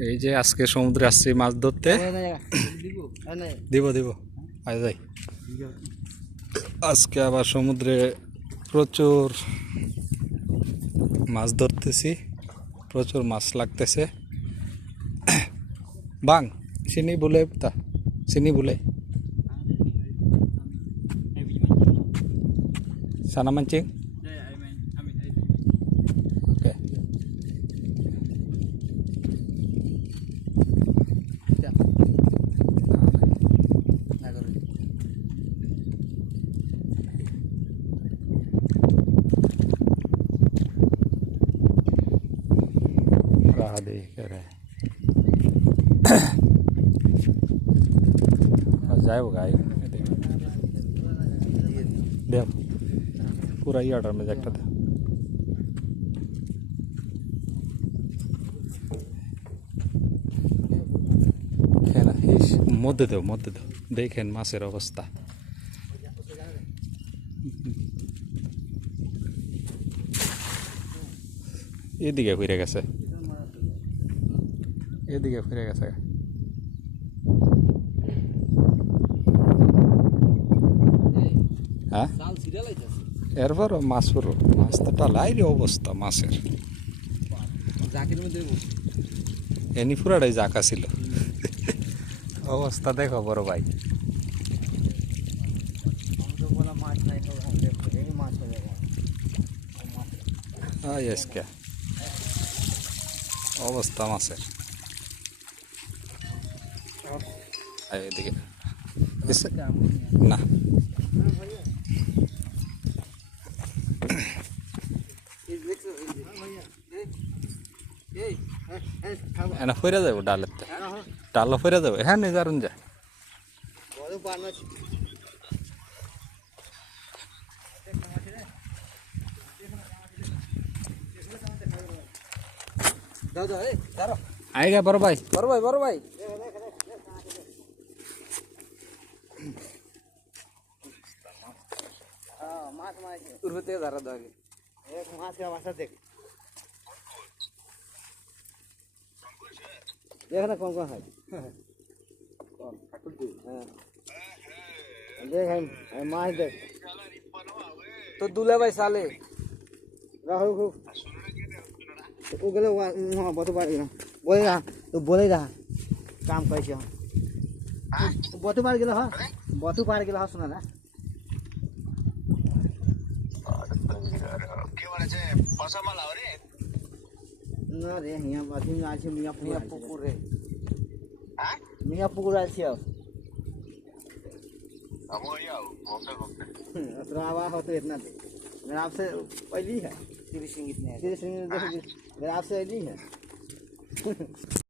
এই যে আজকে সমুদ্রে আসছি মাছ ধরতে। দিব দিব আয় যাই। আজকে আবার সমুদ্রে প্রচুর মাছ ধরতেছি। প্রচুর মাছ লাগতেছে। বাং চিনি বলে তা চিনি বলে। sana रहा दे कह रहे जाए वो गाय देव पूरा ही ऑर्डर में একটা था হ্যাঁ এই মধ্যে দেও মধ্যে দেও দেখেন মাছের অবস্থা এদিকে ফিরে গেছে এদিকে ফিরে গেছে। হ্যাঁ? এরপরও মাছ পুরো, মাছ তো টালাইরে অবস্থা মাছের। এনি পুরাটাই জাকা ছিল। অবস্থা দেখো বড় ভাই। অবস্থা মাছের। এদিকে। না। এনা ফিরে যাব ডালের ডালও ফিরে যাবে হ্যাঁ যায় দাও এই দাঁড়াও। আইগা বড় ভাই। বড় ভাই বড় ভাই। পূর্ব থেকে ধরা ধরে দেখ না কম কম হয়? হ্যাঁ। দেখ মাছ দেখ। তো দুলা ভাই সালে। রাহুল খুব। ওগুলো বলতে পারি না। বলে না তো বলে না কাম করেছি। বতু পার গেলে হ বতু পার গেলে হ শোনা না। છે પાસામાં લાવ રે? ના રે અહીંયા બાજુ આ છે મિયાપુરા મિયાપુર રે હા મિયાપુરા છે हम वही आओ मौसम वक्त अतरावा हो तो इतना दे मेरा आपसे पहली है तीस सिंह इतने तीस सिंह मेरा आपसे पहली है